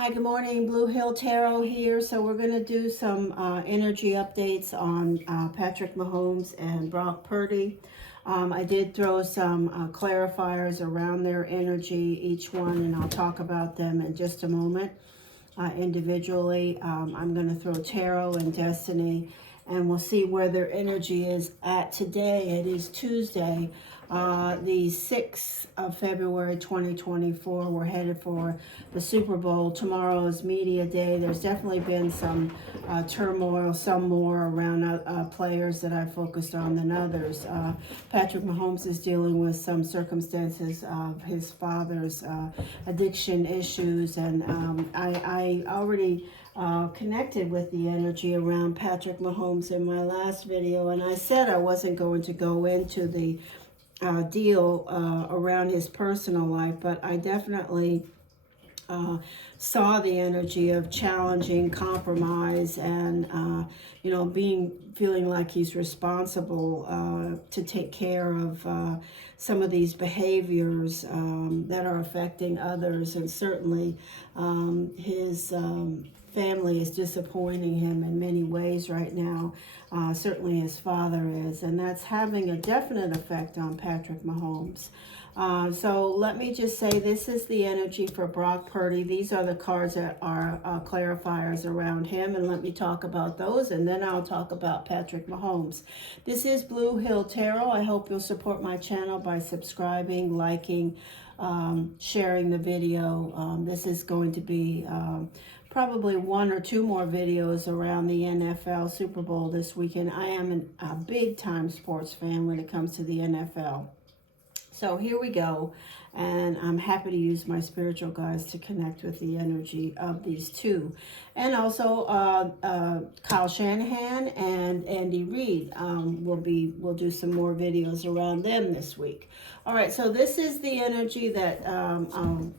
Hi, good morning. Blue Hill Tarot here. So we're going to do some energy updates on Patrick Mahomes and Brock Purdy. I did throw some clarifiers around their energy, each one, and I'll talk about them in just a moment individually. I'm going to throw Tarot and Destiny, and we'll see where their energy is at today. It is Tuesday, the 6th of February 2024. We're headed for the Super Bowl. Tomorrow is media day. There's definitely been some turmoil, some more around players that I focused on than others. Patrick Mahomes is dealing with some circumstances of his father's addiction issues, and I already connected with the energy around Patrick Mahomes in my last video, and I said I wasn't going to go into the deal around his personal life, but I definitely saw the energy of challenging compromise and feeling like he's responsible to take care of some of these behaviors that are affecting others, and certainly his family is disappointing him in many ways right now. Certainly his father is, and that's having a definite effect on Patrick Mahomes. So let me just say, this is the energy for Brock Purdy. These are the cards that are clarifiers around him, and let me talk about those, and then I'll talk about Patrick Mahomes. This is Blue Hill Tarot. I hope you'll support my channel by subscribing, liking, sharing the video. This is going to be probably one or two more videos around the NFL Super Bowl this weekend. I am a big-time sports fan when it comes to the NFL. So here we go, and I'm happy to use my spiritual guides to connect with the energy of these two. And also Kyle Shanahan and Andy Reid we'll do some more videos around them this week. All right, so this is the energy that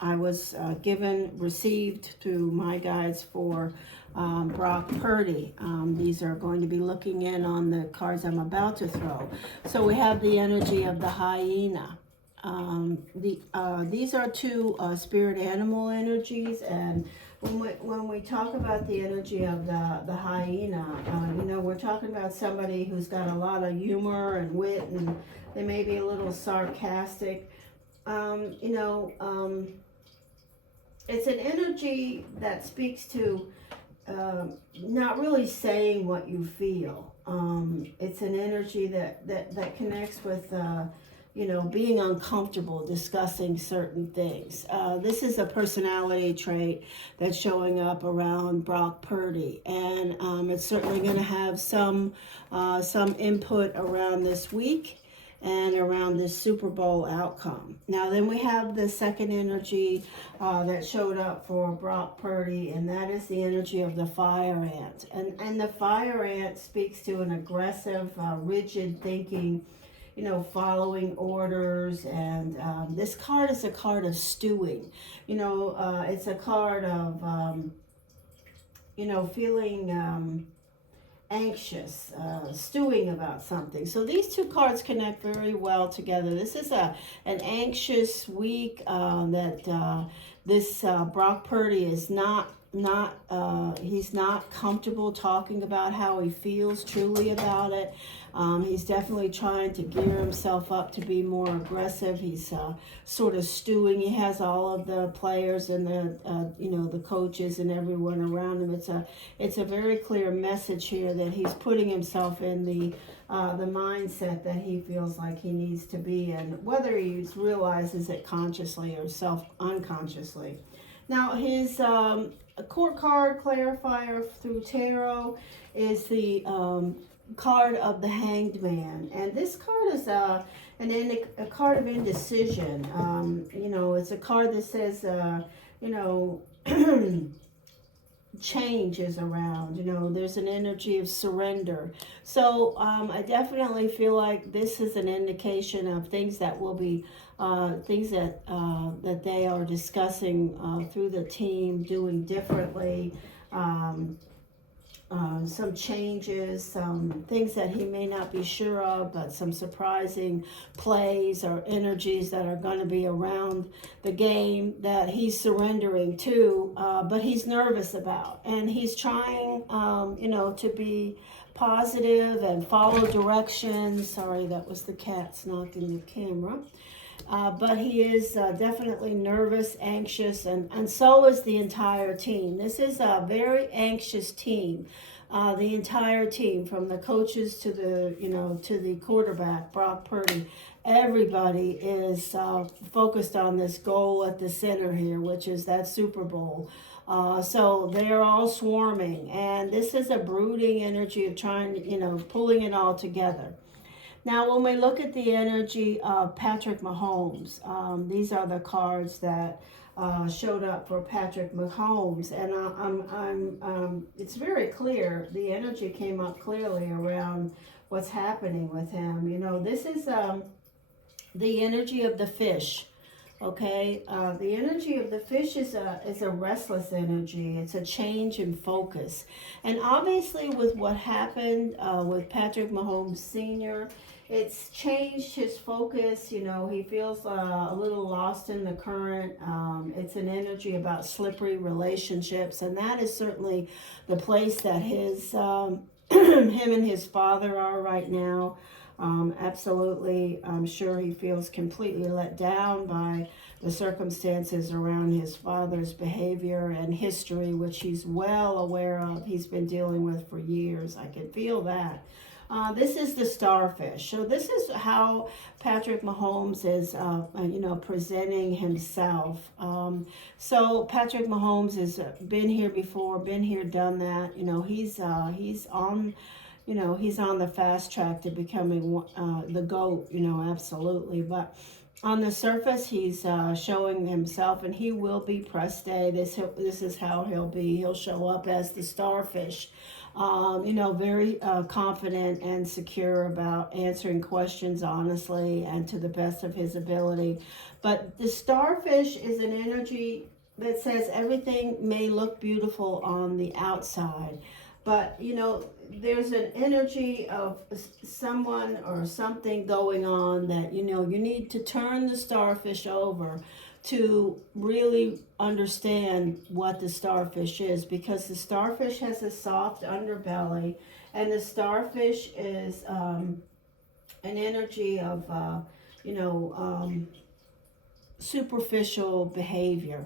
I was received through my guides for Brock Purdy. These are going to be looking in on the cards I'm about to throw. So we have the energy of the hyena. These are two spirit animal energies, and when we talk about the energy of the hyena, we're talking about somebody who's got a lot of humor and wit, and they may be a little sarcastic. It's an energy that speaks to not really saying what you feel. It's an energy that connects with being uncomfortable discussing certain things. This is a personality trait that's showing up around Brock Purdy, and it's certainly going to have some input around this week and around this Super Bowl outcome. Now then we have the second energy that showed up for Brock Purdy, and that is the energy of the fire ant. And the fire ant speaks to an aggressive, rigid thinking, following orders, and this card is a card of stewing. It's a card of, feeling anxious, stewing about something. So these two cards connect very well together. This is an anxious week that this Brock Purdy is he's not comfortable talking about how he feels truly about it. He's definitely trying to gear himself up to be more aggressive. He's sort of stewing. He has all of the players and the coaches and everyone around him. It's a very clear message here that he's putting himself in the mindset that he feels like he needs to be in, whether he realizes it consciously or unconsciously. Now his court card clarifier through tarot is the card of the Hanged Man, and this card is a card of indecision. It's a card that says change is around. There's an energy of surrender. So I definitely feel like this is an indication of things that will be things that they are discussing through the team, doing differently. some changes, some things that he may not be sure of, but some surprising plays or energies that are going to be around the game that he's surrendering to, but he's nervous about. And he's trying, to be positive and follow directions. Sorry, that was the cats knocking the camera. But he is definitely nervous, anxious, and so is the entire team. This is a very anxious team. The entire team, from the coaches to the quarterback, Brock Purdy, everybody is focused on this goal at the center here, which is that Super Bowl. So they're all swarming, and this is a brooding energy of trying, pulling it all together. Now, when we look at the energy of Patrick Mahomes, these are the cards that showed up for Patrick Mahomes, and it's very clear. The energy came up clearly around what's happening with him. This is the energy of the fish. Okay, the energy of the fish is a restless energy. It's a change in focus, and obviously with what happened with Patrick Mahomes Sr., it's changed his focus. He feels a little lost in the current. It's an energy about slippery relationships, and that is certainly the place that his him and his father are right now. Absolutely, I'm sure he feels completely let down by the circumstances around his father's behavior and history, which he's well aware of. He's been dealing with for years. I can feel that. This is the starfish. So this is how Patrick Mahomes is, presenting himself. So Patrick Mahomes has been here before, been here, done that. He's on. He's on the fast track to becoming the GOAT, absolutely. But on the surface, he's showing himself, and he will be press day. This is how he'll be. He'll show up as the starfish, very confident and secure about answering questions honestly and to the best of his ability. But the starfish is an energy that says everything may look beautiful on the outside, but there's an energy of someone or something going on that you need to turn the starfish over to really understand what the starfish is, because the starfish has a soft underbelly, and the starfish is an energy of superficial behavior.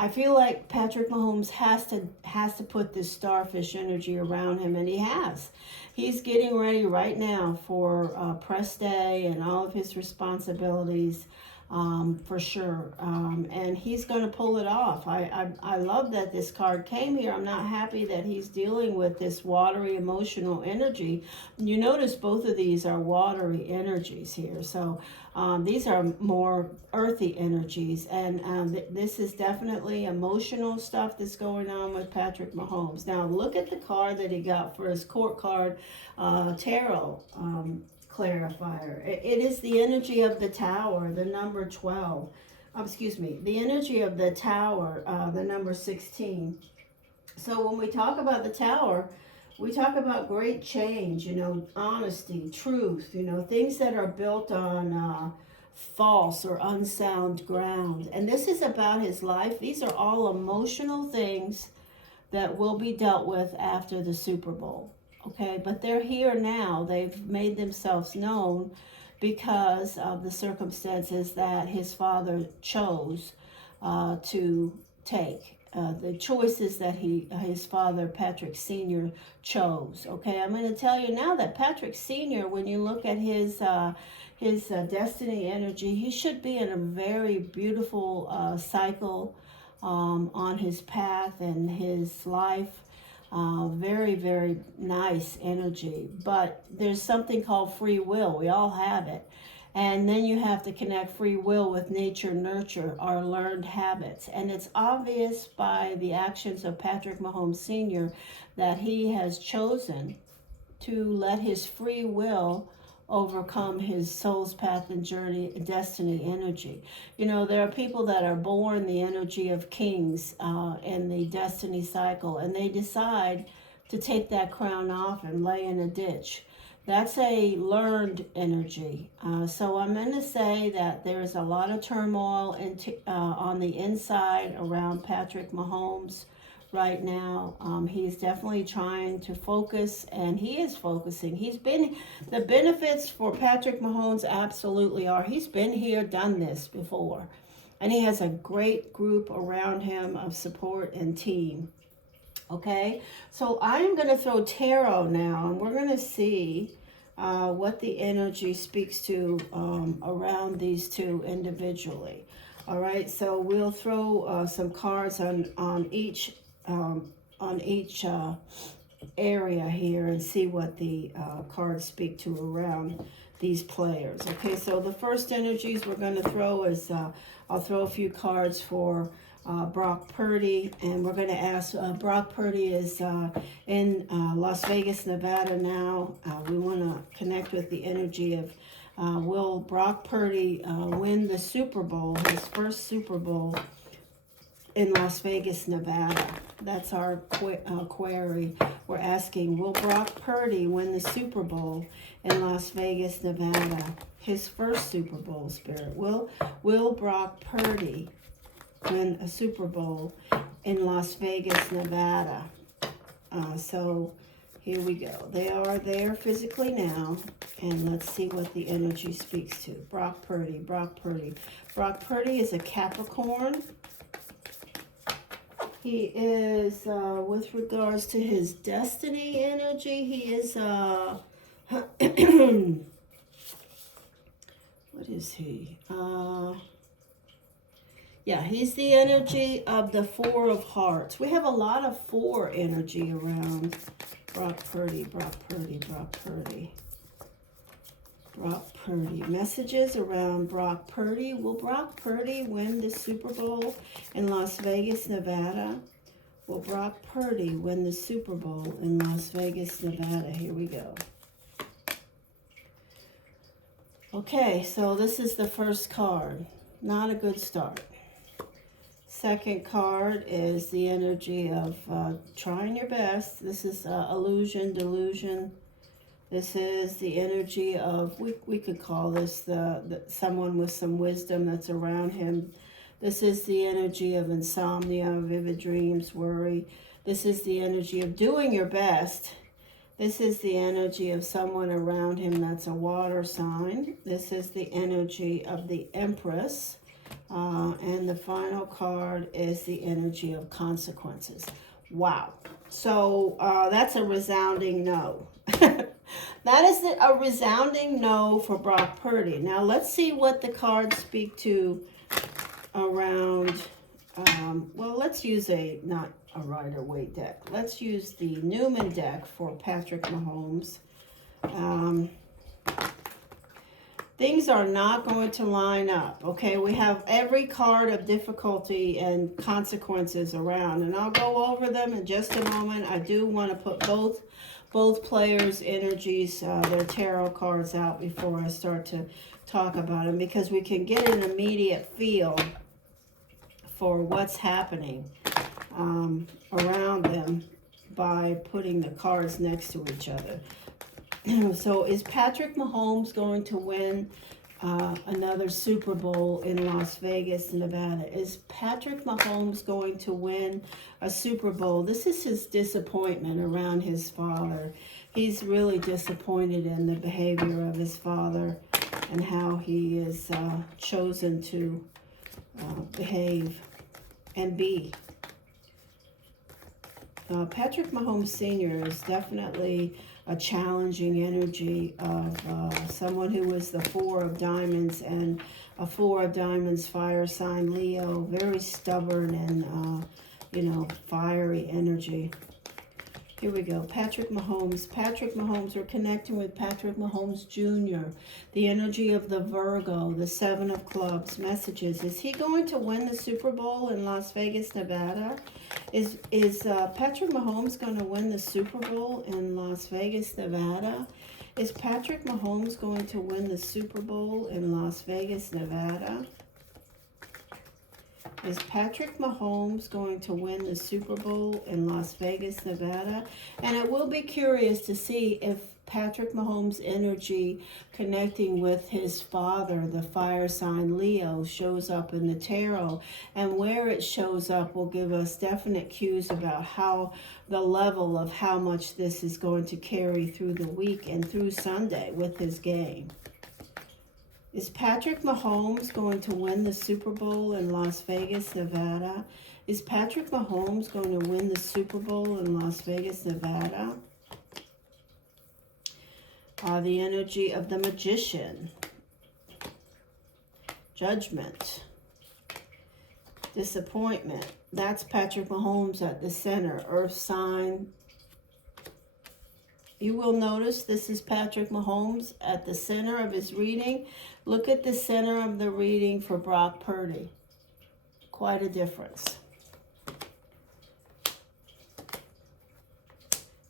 I feel like Patrick Mahomes has to put this starfish energy around him, and he has. He's getting ready right now for press day and all of his responsibilities, for sure. And he's going to pull it off. I love that this card came here. I'm not happy that he's dealing with this watery emotional energy. You notice both of these are watery energies here. So these are more earthy energies, and this is definitely emotional stuff that's going on with Patrick Mahomes. Now look at the card that he got for his court card tarot clarifier. It is the energy of the tower, the number 12. The energy of the tower, the number 16. So when we talk about the tower, we talk about great change, honesty, truth, things that are built on false or unsound ground. And this is about his life. These are all emotional things that will be dealt with after the Super Bowl. Okay, but they're here now. They've made themselves known because of the circumstances that his father chose to take. The choices that his father, Patrick Sr., chose. Okay, I'm going to tell you now that Patrick Sr., when you look at his destiny energy, he should be in a very beautiful cycle on his path and his life. Very, very nice energy. But there's something called free will. We all have it. And then you have to connect free will with nature, nurture, our learned habits. And it's obvious by the actions of Patrick Mahomes Sr. that he has chosen to let his free will overcome his soul's path and journey, destiny energy. There are people that are born the energy of kings in the destiny cycle, and they decide to take that crown off and lay in a ditch. That's a learned energy. So I'm going to say that there's a lot of turmoil on the inside around Patrick Mahomes right now. He's definitely trying to focus, and he is focusing. The benefits for Patrick Mahomes absolutely are, he's been here, done this before. And he has a great group around him of support and team. Okay, so I'm going to throw tarot now, and we're going to see what the energy speaks to around these two individually. All right, so we'll throw some cards on each area here and see what the cards speak to around these players. Okay, so the first energies we're going to throw is I'll throw a few cards for Brock Purdy, and we're going to ask, Brock Purdy is in Las Vegas, Nevada now. We want to connect with the energy of will Brock Purdy win the Super Bowl, his first Super Bowl in Las Vegas, Nevada? That's our query. We're asking, will Brock Purdy win the Super Bowl in Las Vegas, Nevada? His first Super Bowl, Spirit. Will Brock Purdy win a Super Bowl in Las Vegas, Nevada? So here we go. They are there physically now, and let's see what the energy speaks to. Brock Purdy, Brock Purdy. Brock Purdy is a Capricorn. He is, with regards to his destiny energy, he is, what is he? Yeah, he's the energy of the Four of Hearts. We have a lot of four energy around Brock Purdy, Brock Purdy, Brock Purdy. Brock Purdy. Messages around Brock Purdy. Will Brock Purdy win the Super Bowl in Las Vegas, Nevada? Will Brock Purdy win the Super Bowl in Las Vegas, Nevada? Here we go. Okay, so this is the first card. Not a good start. Second card is the energy of trying your best. This is illusion, delusion. This is the energy of, we could call this the someone with some wisdom that's around him. This is the energy of insomnia, vivid dreams, worry. This is the energy of doing your best. This is the energy of someone around him that's a water sign. This is the energy of the Empress. And the final card is the energy of consequences. Wow. So that's a resounding no. That is a resounding no for Brock Purdy. Now let's see what the cards speak to around, well, let's use not a Rider-Waite deck. Let's use the Newman deck for Patrick Mahomes. Things are not going to line up, okay? We have every card of difficulty and consequences around, and I'll go over them in just a moment. I do want to put both players' energies, their tarot cards out before I start to talk about them, because we can get an immediate feel for what's happening around them by putting the cards next to each other. So is Patrick Mahomes going to win another Super Bowl in Las Vegas, Nevada? Is Patrick Mahomes going to win a Super Bowl? This is his disappointment around his father. He's really disappointed in the behavior of his father and how he is chosen to behave and be. Patrick Mahomes Sr. is definitely a challenging energy of someone who was the Four of Diamonds, and a Four of Diamonds fire sign Leo, very stubborn and, fiery energy. Here we go. Patrick Mahomes. Patrick Mahomes. We're connecting with Patrick Mahomes Jr. The energy of the Virgo, the Seven of Clubs. Messages. Is he going to win the Super Bowl in Las Vegas, Nevada? Is Patrick Mahomes going to win the Super Bowl in Las Vegas, Nevada? Is Patrick Mahomes going to win the Super Bowl in Las Vegas, Nevada? Is Patrick Mahomes going to win the Super Bowl in Las Vegas, Nevada? And it will be curious to see if Patrick Mahomes' energy connecting with his father, the fire sign Leo, shows up in the tarot. And where it shows up will give us definite cues about how the level of how much this is going to carry through the week and through Sunday with his game. Is Patrick Mahomes going to win the Super Bowl in Las Vegas, Nevada? Is Patrick Mahomes going to win the Super Bowl in Las Vegas, Nevada? The energy of the Magician. Judgment. Disappointment. That's Patrick Mahomes at the center. Earth sign. You will notice this is Patrick Mahomes at the center of his reading. Look at the center of the reading for Brock Purdy. Quite a difference.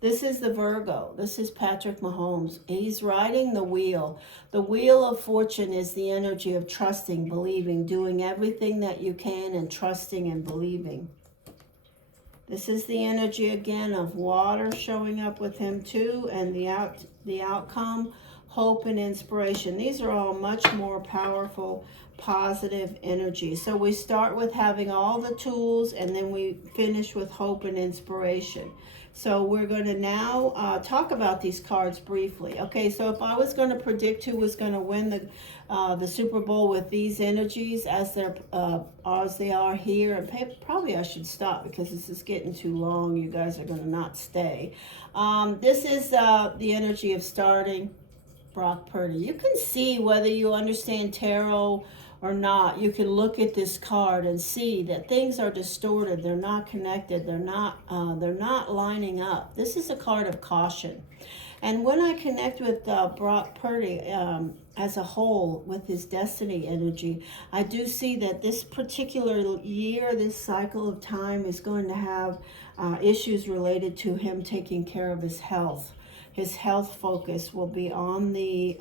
This is the Virgo. This is Patrick Mahomes. He's riding the wheel. The wheel of fortune is the energy of trusting, believing, doing everything that you can and trusting and believing. This is the energy again of water showing up with him too, and the outcome, hope and inspiration. These are all much more powerful, positive energy. So we start with having all the tools, and then we finish with hope and inspiration. So we're going to now talk about these cards briefly. Okay, so if I was going to predict who was going to win the Super Bowl with these energies as they are here, and probably I should stop because this is getting too long. You guys are going to not stay. This is the energy of starting Brock Purdy. You can see whether you understand tarot or not. You can look at this card and see that things are distorted. They're not connected. They're not lining up. This is a card of caution. And when I connect with Brock Purdy as a whole with his destiny energy, I do see that this particular year, this cycle of time is going to have issues related to him taking care of his health. His health focus will be on the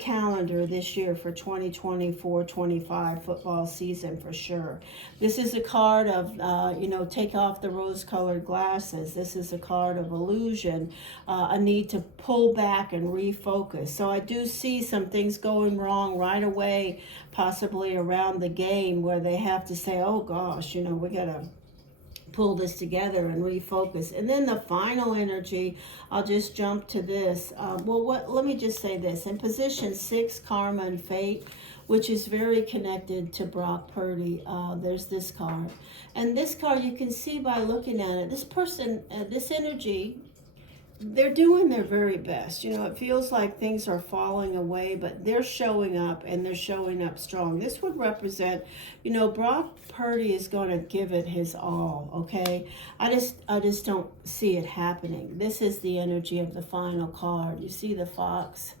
calendar this year for 2024-25 football season for sure. This is a card of, take off the rose-colored glasses. This is a card of illusion, a need to pull back and refocus. So I do see some things going wrong right away, possibly around the game where they have to say, oh gosh, we got to pull this together and refocus. And then the final energy, I'll just jump to this. Let me just say this. In position 6, Karma and Fate, which is very connected to Brock Purdy, there's this card. And this card, you can see by looking at it, this person, this energy, they're doing their very best. It feels like things are falling away, but they're showing up, and they're showing up strong. This would represent, Brock Purdy is going to give it his all, okay? I just don't see it happening. This is the energy of the final card. You see the fox?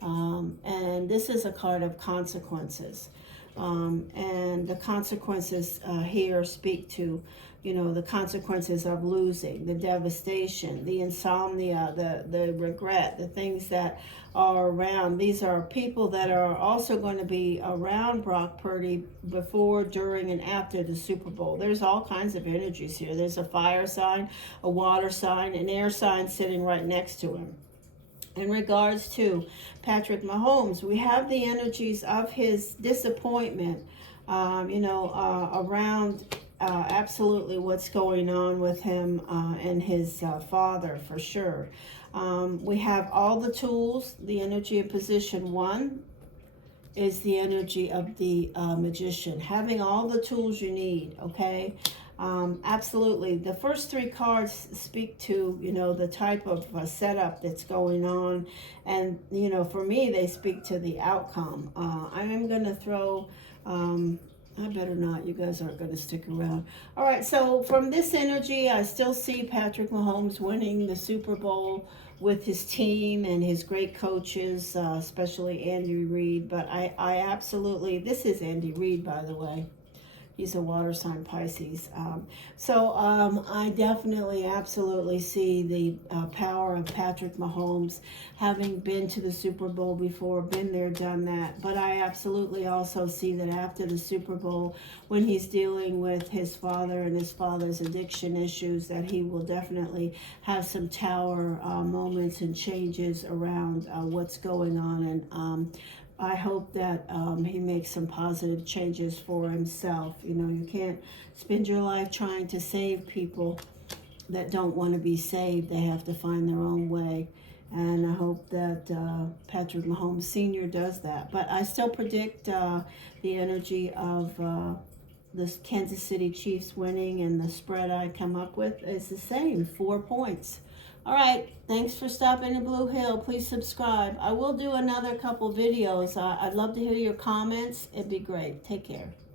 And this is a card of consequences. And the consequences here speak to the consequences of losing, the devastation, the insomnia, the regret, the things that are around. These are people that are also going to be around Brock Purdy before, during, and after the Super Bowl. There's all kinds of energies here. There's a fire sign, a water sign, an air sign sitting right next to him. In regards to Patrick Mahomes, we have the energies of his disappointment, around absolutely what's going on with him and his father for sure. We have all the tools. The energy of position 1 is the energy of the magician. Having all the tools you need, okay? Absolutely. The first 3 cards speak to, the type of setup that's going on. And, for me, they speak to the outcome. I am going to throw... I better not. You guys aren't going to stick around. All right, so from this energy, I still see Patrick Mahomes winning the Super Bowl with his team and his great coaches, especially Andy Reid. But I absolutely... This is Andy Reid, by the way. He's a water sign Pisces. I definitely, absolutely see the power of Patrick Mahomes, having been to the Super Bowl before, been there, done that. But I absolutely also see that after the Super Bowl, when he's dealing with his father and his father's addiction issues, that he will definitely have some tower moments and changes around what's going on. And I hope that he makes some positive changes for himself. You know, you can't spend your life trying to save people that don't want to be saved. They have to find their own way. And I hope that Patrick Mahomes Sr. does that. But I still predict the energy of the Kansas City Chiefs winning, and the spread I come up with is the same, 4 points. All right, thanks for stopping in Blue Hill. Please subscribe. I will do another couple videos. I'd love to hear your comments. It'd be great. Take care.